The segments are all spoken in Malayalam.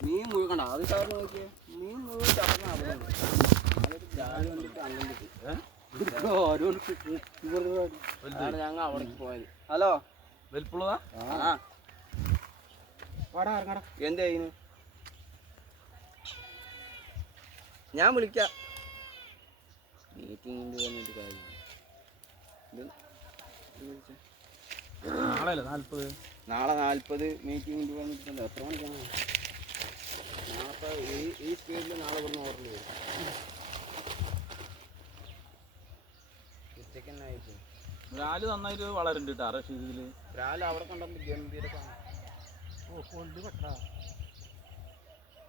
മീൻ മുഴുകണ്ട അത് സാറിന് നോക്കിയേ മീൻ മുഴുവൻ അവിടെ വന്നിട്ട് കിട്ടി ഞങ്ങൾ അവിടേക്ക് പോയത് ഹലോ വലിപ്പുള്ളതാ ആ എന്ത് ചെയ്യുന്നു? ഞാൻ വിളിക്കാം. മീറ്റിംഗിന്റെ വന്നിട്ട് കാര്യം നാളെ നാൽപ്പത്? നാല്പത് നാളെ നാൽപ്പത് മീറ്റിംഗിന്റെ വന്നിട്ടുണ്ട് എത്ര മണിക്കാണ്? നാളെ ഈ ഈ സ്പീഡിൽ നാളെ ഇവിടുന്ന് ഓർഡർ വരും ഉച്ചയ്ക്ക് തന്നെ ആയിട്ട് രാൽ നന്നായിട്ട് വളരുന്നുണ്ട് കേട്ടോ റഷീദിൽ രാവിലെ അവിടെ കണ്ടപ്പോൾ ഗംഭീര ഓ കൊള്ളി പെട്ടാ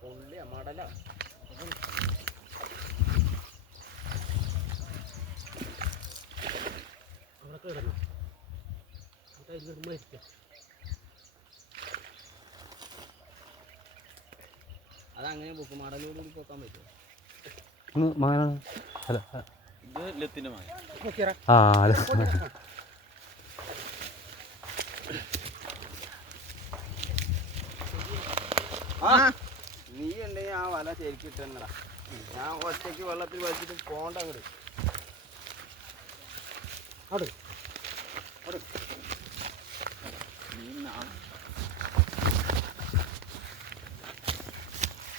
പൊള്ളിയ മടല. അവിടെ കിടന്നു എന്നിട്ട് ഇങ്ങോട്ട് മരിക്കാം. അതങ്ങനെ പൊക്കും മടലോടുകൂടി പൊക്കാൻ പറ്റുമോ? ഇത് ലത്തിന്റെ മകൻ നോക്കിയറ. ആ ആ. നീ ഉണ്ടെങ്കിൽ ആ വല ശരിക്കും ഇട്ടെന്നടാ ഞാൻ ഒറ്റയ്ക്ക് വെള്ളത്തിൽ വലിച്ചിട്ട് പോണ്ട അങ്ങോട്ട് അവിടെ.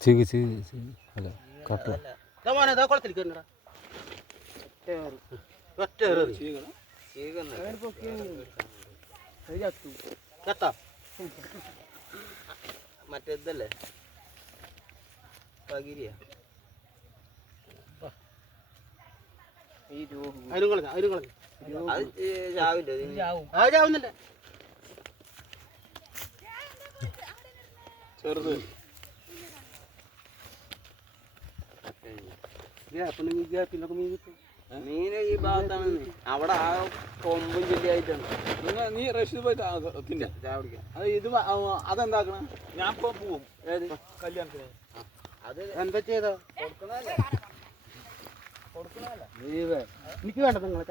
ചികി ചികി അല്ല കട്ട. അതല്ല മോനെ ഇതാ കുളത്തിൽ കയറിടാ ഒറ്റ എറി ചീകന്ന് കത്താ മറ്റേതല്ലേ പകിരിയാ അതിനും കളഞ്ഞ. അതിനും കളഞ്ഞ അത് ചാവില്ല ആ ചാവുന്നില്ല ചെറുത്. മീന് ഈ ഭാഗത്താണ് അവിടെ ആ കൊമ്പും ചെല്ലിയായിട്ടാണ് നിങ്ങൾ നീ റഷീദ് പോയിട്ട് ആ തിന്നെ. അത് ഇത് അതെന്താക്കണം? ഞാൻ ഇപ്പൊ പോവും കല്യാണത്തിന്. അത് എന്താ ചെയ്തോ? കൊടുക്കണല്ലേ കൊടുക്കണല്ലേ എനിക്ക് വേണ്ട നിങ്ങളെ